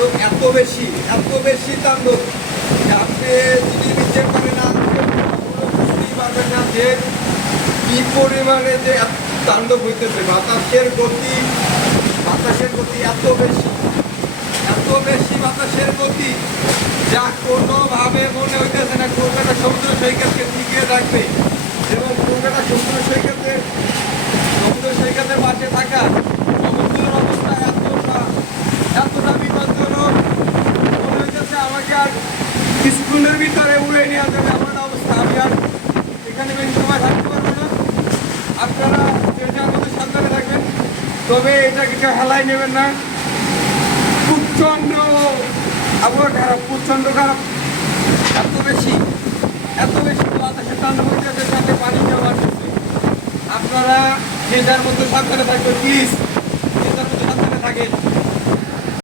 তাণ্ডব এত বেশি তাণ্ডব যে আপনি যদি নিতে পারেন না বুঝতেই পারবেন না যে কি পরিমাণে যে তাণ্ডব হইতেছে। বাতাসের গতি এত বেশি বাতাসের গতি যা কোনোভাবে মনে হইতেছে না কলকাতা সমুদ্র সৈকতকে টিকিয়ে রাখবে। এবং কলকাতা সমুদ্র সৈকতের পাশে থাকা সমুদ্রের অবস্থা এতটা বিপজ্জনক মনে হইতেছে আমাকে আর স্কুলের ভিতরে উড়ে নেওয়া যাবে এমন অবস্থা। আমি আর এখানে বেশি সময় থাকতে পারবো না। আপনারা যে যার মধ্যে সাবধানে থাকবেন, তবে এটাকে কেউ হেলায় নেবেন না। প্রচণ্ড আবহাওয়া খারাপ, প্রচণ্ড খারাপ, এত বেশি বাতাসের তাণ্ডব হইতেছে সাথে পানি জমা আসছে। আপনারা যে যার মধ্যে সাবধানে থাকবেন, প্লিজ যে যার মধ্যে সাবধানে থাকেন।